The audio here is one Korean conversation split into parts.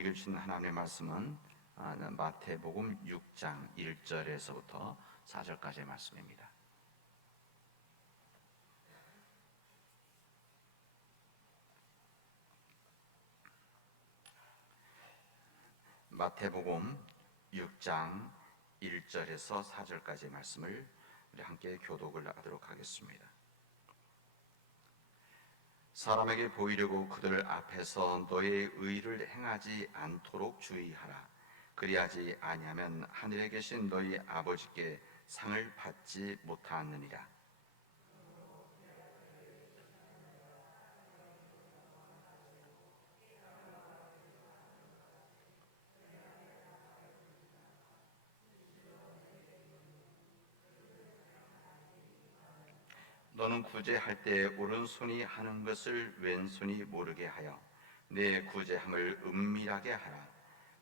읽으신 하나님의 말씀은 마태복음 6장 1절에서부터 4절까지의 말씀입니다. 마태복음 6장 1절에서 4절까지의 말씀을 우리 함께 교독을 하도록 하겠습니다. 사람에게 보이려고 그들 앞에서 너의 의를 행하지 않도록 주의하라. 그리하지 아니하면 하늘에 계신 너희 아버지께 상을 받지 못하느니라. 너는 구제할 때 오른손이 하는 것을 왼손이 모르게 하여 내 구제함을 은밀하게 하라.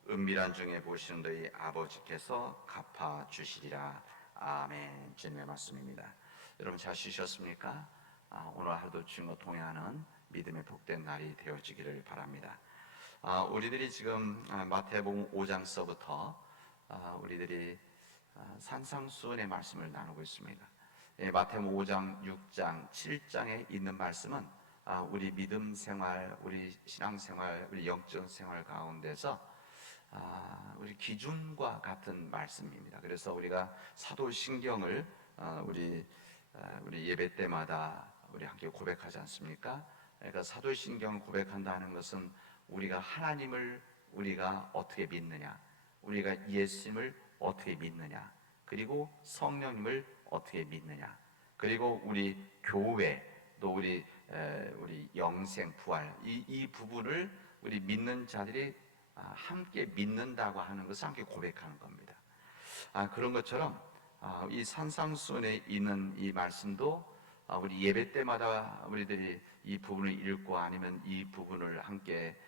은밀한 중에 보시는 너희 아버지께서 갚아주시리라. 아멘. 주님의 말씀입니다. 여러분 잘 쉬셨습니까? 오늘 하루도 주님과 동행하는 믿음의 복된 날이 되어지기를 바랍니다. 우리들이 지금 마태복음 5장서부터 우리들이 산상수훈의 말씀을 나누고 있습니다. 마태복음 5장, 6장, 7장에 있는 말씀은 우리 믿음 생활, 우리 신앙 생활, 우리 영적 생활 가운데서 우리 기준과 같은 말씀입니다. 그래서 우리가 사도신경을 우리 예배 때마다 우리 함께 고백하지 않습니까? 그러니까 사도신경을 고백한다는 것은 우리가 하나님을 우리가 어떻게 믿느냐, 우리가 예수님을 어떻게 믿느냐, 그리고 성령님을 어떻게 믿느냐, 그리고 우리 교회 또 우리 영생 부활 이 부분을 우리 믿는 자들이 함께 믿는다고 하는 것을 함께 고백하는 겁니다. 그런 것처럼 이 산상수훈에 있는 이 말씀도 우리 예배 때마다 우리들이 이 부분을 읽고 아니면 이 부분을 함께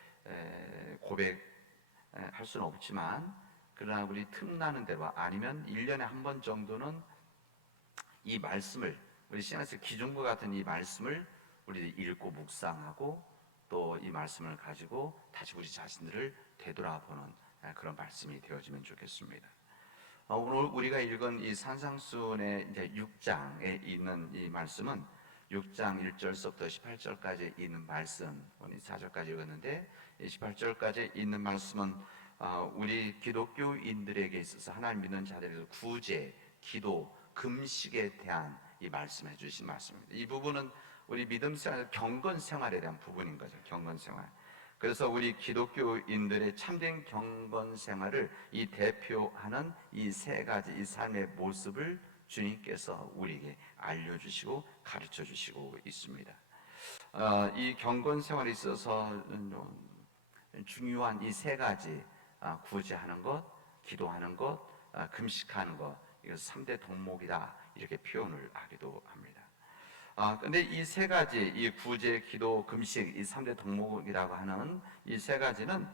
고백할 수는 없지만, 그러나 우리 틈나는 대로 아니면 1년에 한 번 정도는 이 말씀을, 우리 신앙에서 기준과 같은 이 말씀을 우리 읽고 묵상하고 또 이 말씀을 가지고 다시 우리 자신들을 되돌아보는 그런 말씀이 되어지면 좋겠습니다. 오늘 우리가 읽은 이 산상수훈의 이제 6장에 있는 이 말씀은 6장 1절서부터 18절까지 있는 말씀, 오늘 4절까지 읽었는데 18절까지 있는 말씀은 우리 기독교인들에게 있어서 하나님 믿는 자들에게서 구제, 기도, 금식에 대한 이 말씀해 주신 말씀입니다. 이 부분은 우리 믿음 생활, 경건 생활에 대한 부분인 거죠. 경건 생활. 그래서 우리 기독교인들의 참된 경건 생활을 이 대표하는 이 세 가지 이 삶의 모습을 주님께서 우리에게 알려주시고 가르쳐 주시고 있습니다. 이 경건 생활에 있어서 중요한 이 세 가지, 구제하는 것, 기도하는 것, 금식하는 것, 이거 3대 동목이다 이렇게 표현을 하기도 합니다. 근데 이 세 가지, 이 구제, 기도, 금식, 이 3대 동목이라고 하는 이 세 가지는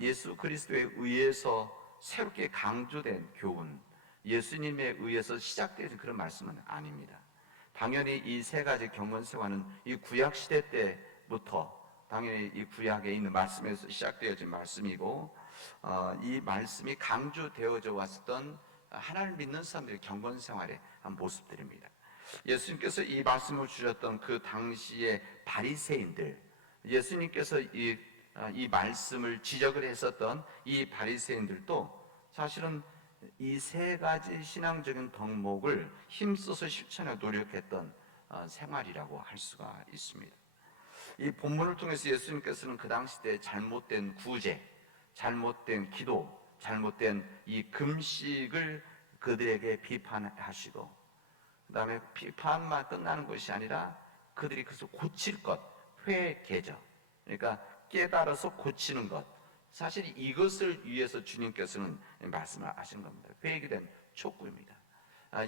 예수 그리스도에 의해서 새롭게 강조된 교훈, 예수님에 의해서 시작된 그런 말씀은 아닙니다. 당연히 이 세 가지 경건생활은 이 구약 시대 때부터 당연히 이 구약에 있는 말씀에서 시작되어진 말씀이고, 이 말씀이 강조되어져 왔던 하나님을 믿는 사람들의 경건생활의 한 모습들입니다. 예수님께서 이 말씀을 주셨던 그 당시의 바리새인들, 예수님께서 이 말씀을 지적을 했었던 이 바리새인들도 사실은 이 세 가지 신앙적인 덕목을 힘써서 실천해 노력했던 생활이라고 할 수가 있습니다. 이 본문을 통해서 예수님께서는 그 당시 때 잘못된 구제, 잘못된 기도, 잘못된 이 금식을 그들에게 비판하시고, 그 다음에 비판만 끝나는 것이 아니라 그들이 그것을 고칠 것, 회개죠. 그러니까 깨달아서 고치는 것, 사실 이것을 위해서 주님께서는 말씀을 하신 겁니다. 회개된 촉구입니다.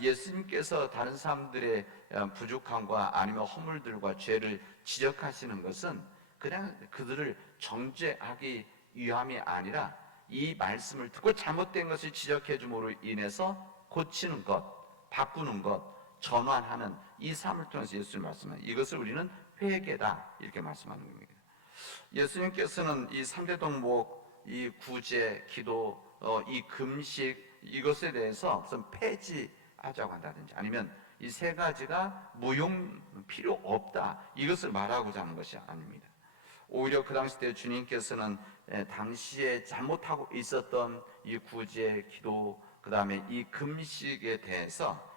예수님께서 다른 사람들의 부족함과 아니면 허물들과 죄를 지적하시는 것은 그냥 그들을 정죄하기 위함이 아니라 이 말씀을 듣고 잘못된 것을 지적해 줌으로 인해서 고치는 것, 바꾸는 것, 전환하는 이 삶을 통해서 예수님 말씀은 이것을 우리는 회개다 이렇게 말씀하는 겁니다. 예수님께서는 이 3대 동목, 이 구제, 기도, 이 금식 이것에 대해서 무슨 폐지하자고 한다든지 아니면 이 세 가지가 필요 없다 이것을 말하고자 하는 것이 아닙니다. 오히려 그 당시 때 주님께서는 당시에 잘못하고 있었던 이 구제, 기도, 그 다음에 이 금식에 대해서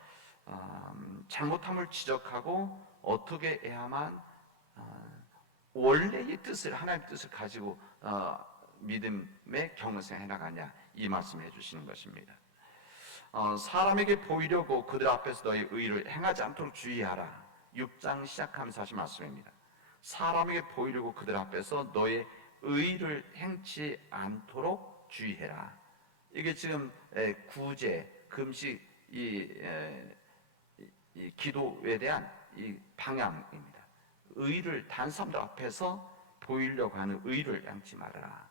잘못함을 지적하고 어떻게 해야만 원래의 뜻을, 하나님의 뜻을 가지고 믿음의 경험을 해나가냐 이 말씀을 해주시는 것입니다. 사람에게 보이려고 그들 앞에서 너희 의를 행하지 않도록 주의하라. 6장 시작하면서 하신 말씀입니다. 사람에게 보이려고 그들 앞에서 너의 의를 행치 않도록 주의해라. 이게 지금 구제, 금식, 이 기도에 대한 이 방향입니다. 의를 다른 사람들 앞에서 보이려고 하는 의를 행치 말아라.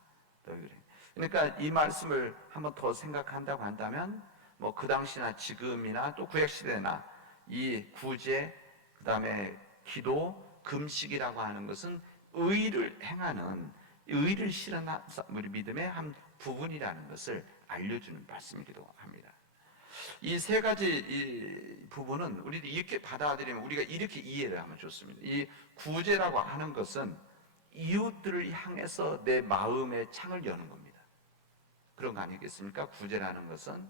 그러니까 이 말씀을 한번 더 생각한다고 한다면 뭐 그 당시나 지금이나 또 구약 시대나 이 구제, 그 다음에 기도, 금식이라고 하는 것은 의를 행하는, 의를 실현한 우리 믿음의 한 부분이라는 것을 알려주는 말씀이기도 합니다. 이 세 가지 이 부분은 우리도 이렇게 받아들이면 우리가 이렇게 이해를 하면 좋습니다. 이 구제라고 하는 것은 이웃들을 향해서 내 마음의 창을 여는 겁니다. 그런 거 아니겠습니까? 구제라는 것은.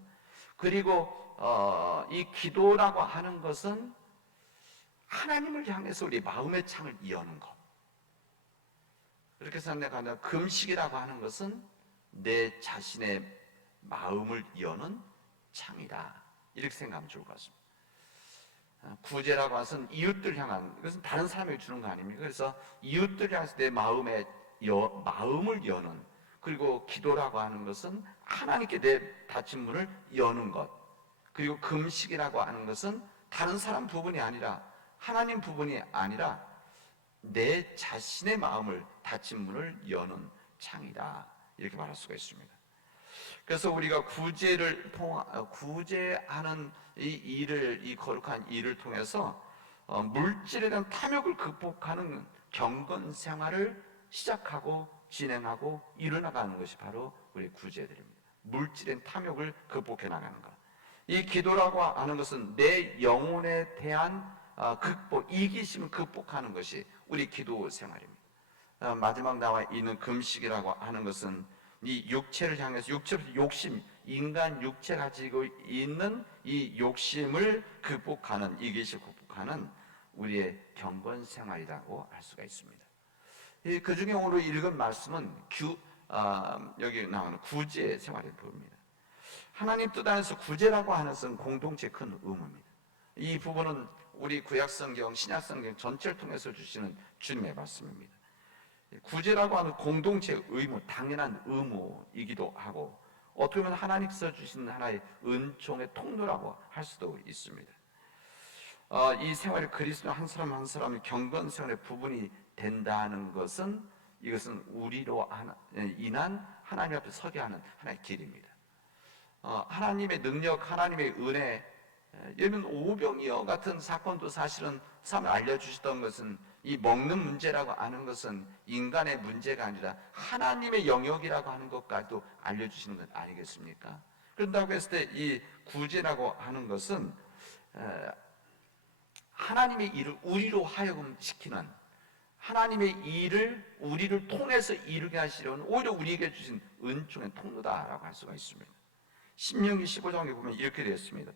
그리고 이 기도라고 하는 것은 하나님을 향해서 우리 마음의 창을 여는 것. 그렇게 생각하면 금식이라고 하는 것은 내 자신의 마음을 여는 창이다. 이렇게 생각하면 좋을 것 같습니다. 구제라고 하는 것은 이웃들 향한, 이것은 다른 사람에게 주는 거 아닙니까? 그래서 이웃들 향해서 내 마음을 여는, 그리고 기도라고 하는 것은 하나님께 내 닫힌 문을 여는 것. 그리고 금식이라고 하는 것은 다른 사람 부분이 아니라 하나님 부분이 아니라 내 자신의 마음을 닫힌 문을 여는 창이다. 이렇게 말할 수가 있습니다. 그래서 우리가 구제하는 이 일을, 이 거룩한 일을 통해서 물질에 대한 탐욕을 극복하는 경건 생활을 시작하고 진행하고 이뤄나가는 것이 바로 우리 구제들입니다. 물질의 탐욕을 극복해 나가는 것. 이 기도라고 하는 것은 내 영혼에 대한 이기심을 극복하는 것이 우리 기도 생활입니다. 마지막 나와 있는 금식이라고 하는 것은 이 육체를 향해서 욕심, 인간 육체 가지고 있는 이 욕심을 극복하는, 이기심을 극복하는 우리의 경건 생활이라고 할 수가 있습니다. 그 중에 오늘 읽은 말씀은 여기 나오는 구제 생활을 보입니다. 하나님 뜻 안에서 구제라고 하는 것은 공동체의 큰 의무입니다. 이 부분은 우리 구약성경, 신약성경 전체를 통해서 주시는 주님의 말씀입니다. 구제라고 하는 공동체의 의무, 당연한 의무이기도 하고 어떻게 보면 하나님께서 주신 하나의 은총의 통로라고 할 수도 있습니다. 이 생활이 그리스도 한 사람 한 사람의 경건 생활의 부분이 된다는 것은 이것은 우리로 인한 하나님 앞에 서게 하는 하나의 길입니다. 하나님의 능력, 하나님의 은혜, 예를 들면 오병이어 같은 사건도 사실은 사람을 알려주시던 것은 이 먹는 문제라고 하는 것은 인간의 문제가 아니라 하나님의 영역이라고 하는 것까지도 알려주시는 것 아니겠습니까? 그런다고 했을 때 이 구제라고 하는 것은 하나님의 일을 우리로 하여금 시키는, 하나님의 일을 우리를 통해서 이루게 하시려는 오히려 우리에게 주신 은총의 통로다라고 할 수가 있습니다. 신명기 15장에 보면 이렇게 되어 있습니다.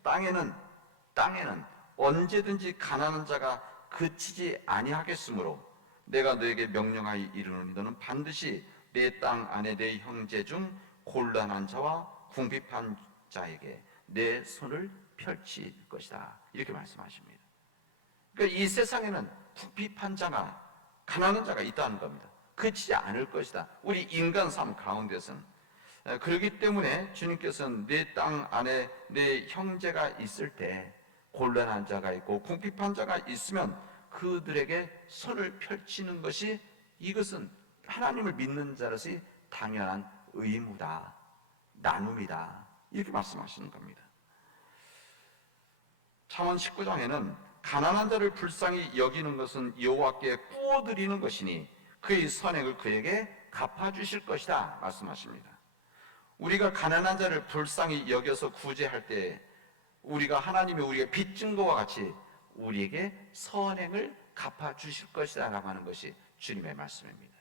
땅에는 언제든지 가난한 자가 그치지 아니하겠으므로 내가 너에게 명령하여 이르노니 너는 반드시 내 땅 안에 내 형제 중 곤란한 자와 궁핍한 자에게 내 손을 펼칠 것이다. 이렇게 말씀하십니다. 그러니까 이 세상에는 궁핍한 자가, 가난한 자가 있다는 겁니다. 그치지 않을 것이다. 우리 인간 삶 가운데서는. 그렇기 때문에 주님께서는 내 땅 안에 내 형제가 있을 때 곤란한 자가 있고 궁핍한 자가 있으면 그들에게 손을 펼치는 것이, 이것은 하나님을 믿는 자로서의 당연한 의무다, 나눔이다, 이렇게 말씀하시는 겁니다. 잠언 19장에는 가난한 자를 불쌍히 여기는 것은 여호와께 꾸어드리는 것이니 그의 선행을 그에게 갚아주실 것이다 말씀하십니다. 우리가 가난한 자를 불쌍히 여겨서 구제할 때 우리가 하나님이 우리에게 빚진 것과 같이 우리에게 선행을 갚아주실 것이다 라고 하는 것이 주님의 말씀입니다.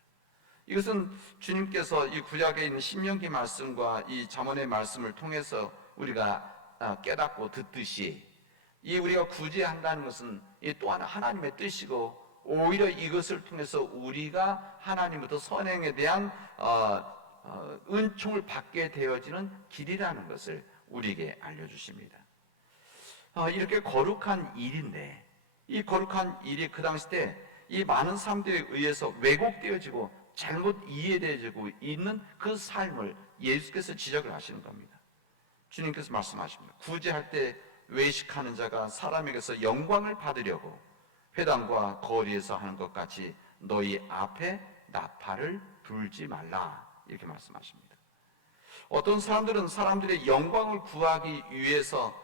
이것은 주님께서 이 구약에 있는 신명기 말씀과 이 잠언의 말씀을 통해서 우리가 깨닫고 듣듯이 이 우리가 구제한다는 것은 또 하나 하나님의 뜻이고, 오히려 이것을 통해서 우리가 하나님부터 선행에 대한 은총을 받게 되어지는 길이라는 것을 우리에게 알려주십니다. 이렇게 거룩한 일인데, 이 거룩한 일이 그 당시 때 이 많은 사람들에 의해서 왜곡되어지고 잘못 이해되어지고 있는 그 삶을 예수께서 지적을 하시는 겁니다. 주님께서 말씀하십니다. 구제할 때 외식하는 자가 사람에게서 영광을 받으려고 회당과 거리에서 하는 것 같이 너희 앞에 나팔을 불지 말라, 이렇게 말씀하십니다. 어떤 사람들은 사람들의 영광을 구하기 위해서,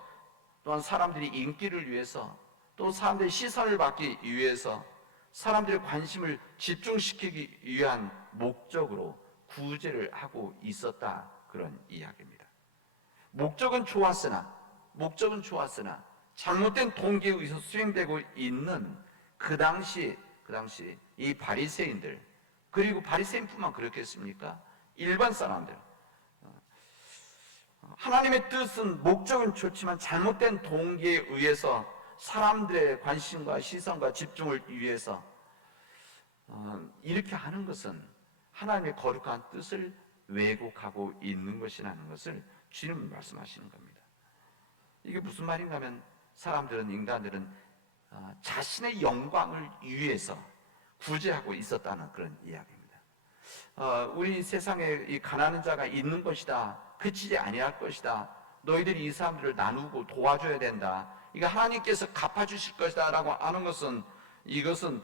또한 사람들이 인기를 위해서, 또 사람들의 시선을 받기 위해서, 사람들의 관심을 집중시키기 위한 목적으로 구제를 하고 있었다, 그런 이야기입니다. 목적은 좋았으나 잘못된 동기에 의해서 수행되고 있는 그 당시 이 바리새인들, 그리고 바리새인뿐만 그렇겠습니까? 일반 사람들, 하나님의 뜻은, 목적은 좋지만 잘못된 동기에 의해서 사람들의 관심과 시선과 집중을 위해서 이렇게 하는 것은 하나님의 거룩한 뜻을 왜곡하고 있는 것이라는 것을 주님은 말씀하시는 겁니다. 이게 무슨 말인가 하면, 인간들은 자신의 영광을 위해서 구제하고 있었다는 그런 이야기입니다. 우리 세상에 이 가난한 자가 있는 것이다, 그치지 아니할 것이다, 너희들이 이 사람들을 나누고 도와줘야 된다, 이거 하나님께서 갚아주실 것이다 라고 하는 것은, 이것은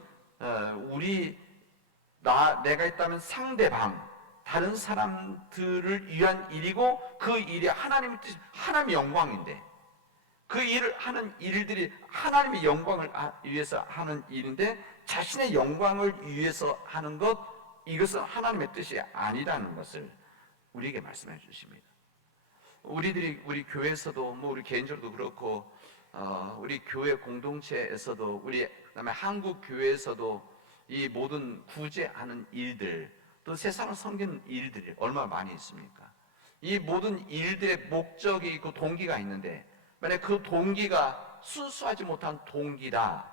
내가 있다면 상대방, 다른 사람들을 위한 일이고, 그 일이 하나님의 뜻, 하나님의 영광인데, 그 일을 하는 일들이 하나님의 영광을 위해서 하는 일인데, 자신의 영광을 위해서 하는 것, 이것은 하나님의 뜻이 아니라는 것을 우리에게 말씀해 주십니다. 우리 교회에서도, 우리 개인적으로도 그렇고, 우리 교회 공동체에서도, 그다음에 한국 교회에서도 이 모든 구제하는 일들, 또 세상을 섬기는 일들이 얼마나 많이 있습니까? 이 모든 일들의 목적이 있고 동기가 있는데, 만약 그 동기가 순수하지 못한 동기다,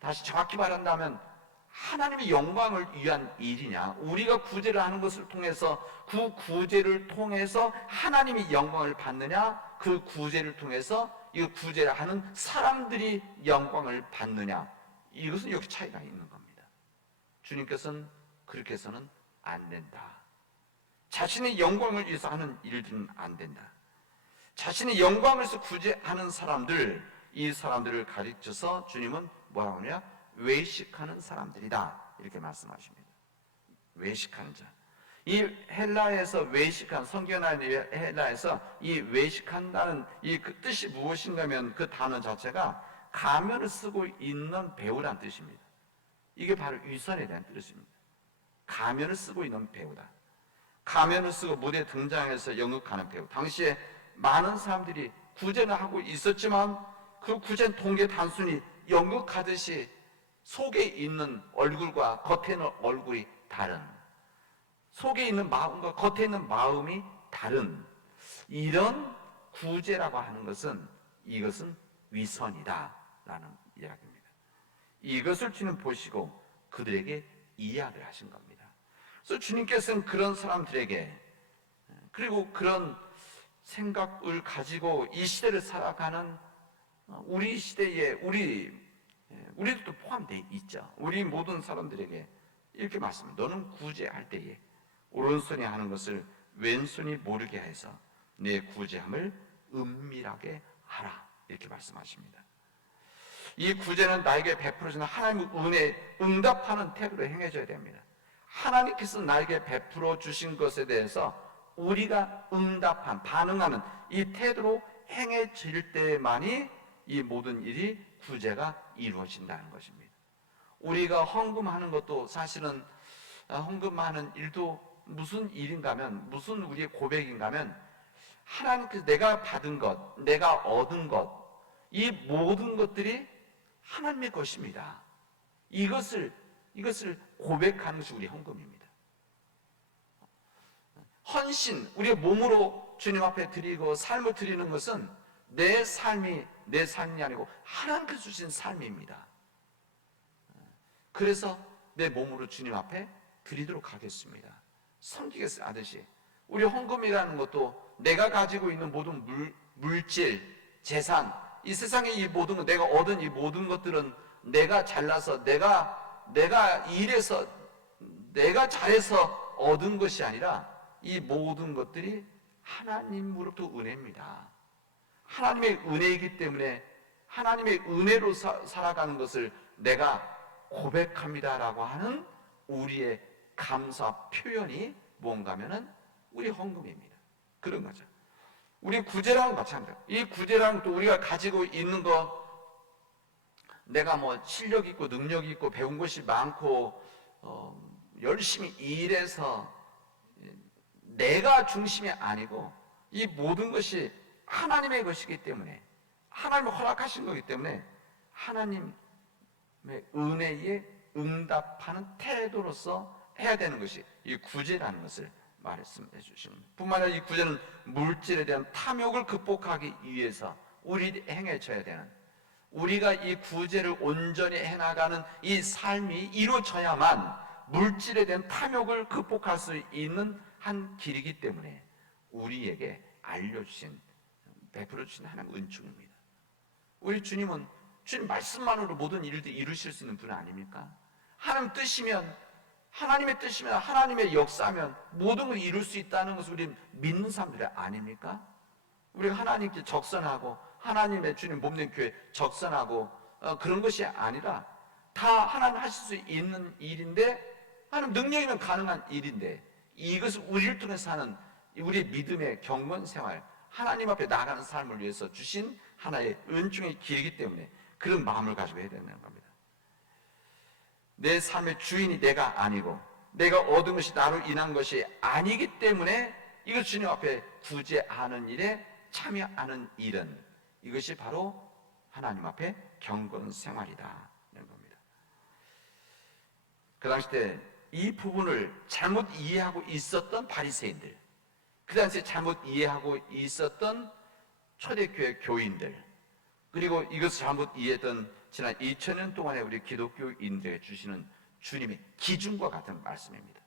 다시 정확히 말한다면 하나님의 영광을 위한 일이냐, 우리가 구제를 하는 것을 통해서, 그 구제를 통해서 하나님의 영광을 받느냐, 그 구제를 통해서 이 구제를 하는 사람들이 영광을 받느냐, 이것은 여기 차이가 있는 겁니다. 주님께서는 그렇게 해서는 안 된다. 자신의 영광을 위해서 하는 일들은 안 된다. 자신의 영광을 위해서 구제하는 사람들, 이 사람들을 가르쳐서 주님은 뭐라고 하냐? 외식하는 사람들이다, 이렇게 말씀하십니다. 외식하는 자. 이 헬라에서 외식한, 성경의 헬라에서 이 외식한다는 이 그 뜻이 무엇인가 하면, 그 단어 자체가 가면을 쓰고 있는 배우란 뜻입니다. 이게 바로 위선에 대한 뜻입니다. 가면을 쓰고 있는 배우다. 가면을 쓰고 무대에 등장해서 연극하는 배우. 당시에 많은 사람들이 구제는 하고 있었지만, 그 구제는 동기에 단순히 연극하듯이 속에 있는 얼굴과 겉에 있는 얼굴이 다른, 속에 있는 마음과 겉에 있는 마음이 다른, 이런 구제라고 하는 것은, 이것은 위선이다 라는 이야기입니다. 이것을 주님 보시고 그들에게 이야기를 하신 겁니다. 그래서 주님께서는 그런 사람들에게, 그리고 그런 생각을 가지고 이 시대를 살아가는 우리 시대에 우리도 포함되어 있죠. 우리 모든 사람들에게 이렇게 말씀합니다. 너는 구제할 때에 오른손이 하는 것을 왼손이 모르게 해서 내 구제함을 은밀하게 하라, 이렇게 말씀하십니다. 이 구제는 나에게 베풀어주는 하나님의 은혜에 응답하는 태도로 행해져야 됩니다. 하나님께서 나에게 베풀어 주신 것에 대해서 우리가 반응하는 이 태도로 행해질 때만이 이 모든 일이 구제가 이루어진다는 것입니다. 우리가 헌금하는 것도 사실은, 헌금하는 일도 무슨 일인가면, 무슨 우리의 고백인가면, 하나님께서 내가 받은 것, 내가 얻은 것, 이 모든 것들이 하나님의 것입니다. 이것을 고백하는 것이 우리의 헌금입니다. 헌신, 우리의 몸으로 주님 앞에 드리고 삶을 드리는 것은 내 삶이 아니고 하나님께서 주신 삶입니다. 그래서 내 몸으로 주님 앞에 드리도록 하겠습니다. 섬기겠어요. 아듯이 우리 헌금이라는 것도 내가 가지고 있는 모든 물질, 재산, 이 세상의 이 모든 것, 내가 얻은 이 모든 것들은 내가 잘나서 내가 일해서 내가 잘해서 얻은 것이 아니라 이 모든 것들이 하나님으로부터 은혜입니다. 하나님의 은혜이기 때문에 하나님의 은혜로 살아가는 것을 내가 고백합니다라고 하는 우리의 감사 표현이 뭔가 하면은 우리 헌금입니다. 그런 거죠. 우리 구제랑은 마찬가지입니다. 이 구제랑 또 우리가 가지고 있는 것, 내가 뭐 실력 있고 능력 있고 배운 것이 많고 열심히 일해서 내가 중심이 아니고 이 모든 것이 하나님의 것이기 때문에, 하나님이 허락하신 거기 때문에 하나님의 은혜에 응답하는 태도로서 해야 되는 것이 이 구제라는 것을 말씀해 주시는 뿐만 아니라 이 구제는 물질에 대한 탐욕을 극복하기 위해서 우리 행해져야 되는, 우리가 이 구제를 온전히 해나가는 이 삶이 이루어져야만 물질에 대한 탐욕을 극복할 수 있는 한 길이기 때문에 우리에게 알려주신, 베풀어 주신 하나님의 은총입니다. 우리 주님은 주님 말씀만으로 모든 일을 이루실 수 있는 분 아닙니까? 하나님 뜻이면, 하나님의 뜻이면, 하나님의 역사면 모든 걸 이룰 수 있다는 것을 우리 믿는 사람들 아닙니까? 우리가 하나님께 적선하고 하나님의 주님 몸된 교회 적선하고 그런 것이 아니라 다 하나님 하실 수 있는 일인데, 하나님 능력이면 가능한 일인데, 이것을 우리를 통해서 하는 우리의 믿음의 경건 생활, 하나님 앞에 나아가는 삶을 위해서 주신 하나의 은총의 길이기 때문에 그런 마음을 가지고 해야 되는 겁니다. 내 삶의 주인이 내가 아니고 내가 얻은 것이 나로 인한 것이 아니기 때문에 이것 주님 앞에 구제하는 일에 참여하는 일은, 이것이 바로 하나님 앞에 경건 생활이다는 겁니다. 그 당시 때 이 부분을 잘못 이해하고 있었던 바리새인들, 그 당시에 잘못 이해하고 있었던 초대교회 교인들, 그리고 이것을 잘못 이해했던 지난 2000년 동안에 우리 기독교인들에게 주시는 주님의 기준과 같은 말씀입니다.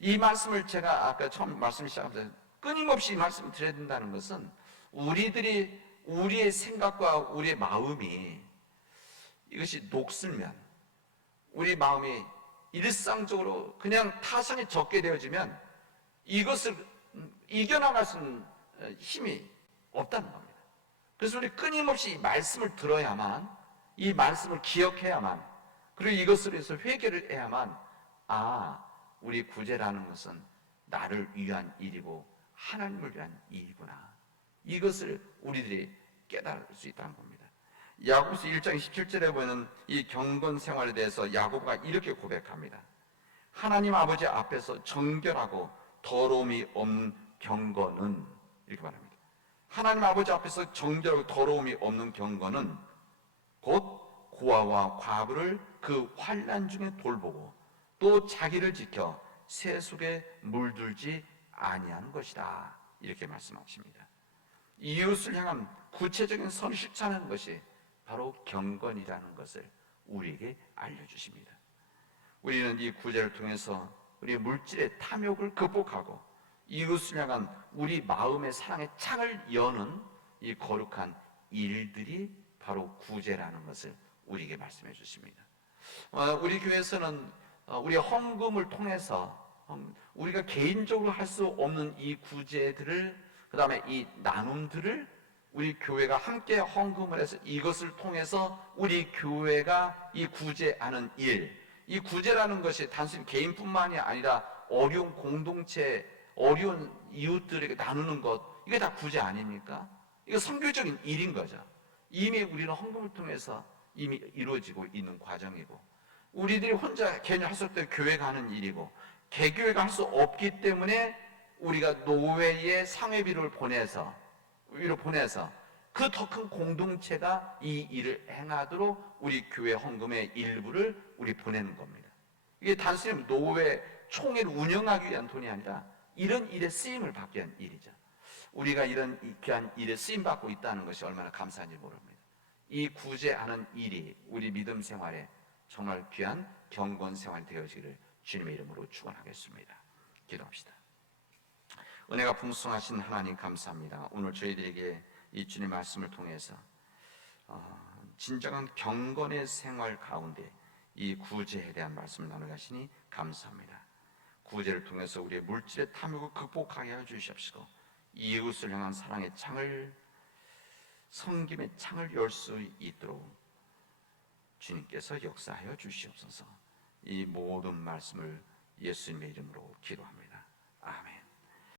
이 말씀을 제가 아까 처음 말씀 시작하면서 끊임없이 이 말씀을 드려야 된다는 것은, 우리들이 우리의 생각과 우리의 마음이 이것이 녹슬면, 우리 마음이 일상적으로 그냥 타성이 적게 되어지면 이것을 이겨나갈 수 있는 힘이 없다는 겁니다. 그래서 우리 끊임없이 이 말씀을 들어야만, 이 말씀을 기억해야만, 그리고 이것을 위해서 회개를 해야만, 우리 구제라는 것은 나를 위한 일이고 하나님을 위한 일이구나, 이것을 우리들이 깨달을 수 있다는 겁니다. 야고보서 1장 17절에 보면 이 경건 생활에 대해서 야고보가 이렇게 고백합니다. 하나님 아버지 앞에서 정결하고 더러움이 없는 경건은, 이렇게 말합니다. 하나님 아버지 앞에서 정결하고 더러움이 없는 경건은 곧 고아와 과부를 그 환난 중에 돌보고 또 자기를 지켜 세속에 물들지 아니하는 것이다, 이렇게 말씀하십니다. 이웃을 향한 구체적인 성실하는 것이 바로 경건이라는 것을 우리에게 알려주십니다. 우리는 이 구제를 통해서 우리의 물질의 탐욕을 극복하고 이웃을 향한 우리 마음의 사랑의 창을 여는 이 거룩한 일들이 바로 구제라는 것을 우리에게 말씀해 주십니다. 우리 교회에서는 우리의 헌금을 통해서 우리가 개인적으로 할 수 없는 이 구제들을, 그 다음에 이 나눔들을 우리 교회가 함께 헌금을 해서 이것을 통해서 우리 교회가 이 구제하는 일, 이 구제라는 것이 단순히 개인뿐만이 아니라 어려운 공동체, 어려운 이웃들에게 나누는 것, 이게 다 구제 아닙니까? 이거 선교적인 일인 거죠. 이미 우리는 헌금을 통해서 이미 이루어지고 있는 과정이고, 우리들이 혼자 개인 하숙 때 교회 가는 일이고, 개교회가 할 수 없기 때문에 우리가 노회의 상회비를 보내서 그 더 큰 공동체가 이 일을 행하도록 우리 교회 헌금의 일부를 우리 보내는 겁니다. 이게 단순히 노회 총회를 운영하기 위한 돈이 아니라 이런 일에 쓰임을 받기 위한 일이죠. 우리가 이런 귀한 일에 쓰임 받고 있다는 것이 얼마나 감사한지 모릅니다. 이 구제하는 일이 우리 믿음 생활에 정말 귀한 경건 생활이 되어지기를 주님의 이름으로 축원하겠습니다. 기도합시다. 은혜가 풍성하신 하나님 감사합니다. 오늘 저희들에게 이 주님의 말씀을 통해서 진정한 경건의 생활 가운데 이 구제에 대한 말씀을 나눠가시니 감사합니다. 구제를 통해서 우리의 물질의 탐욕을 극복하게 하여 주시옵시고 이웃을 향한 사랑의 창을, 섬김의 창을 열 수 있도록 주님께서 역사하여 주시옵소서. 이 모든 말씀을 예수님의 이름으로 기도합니다.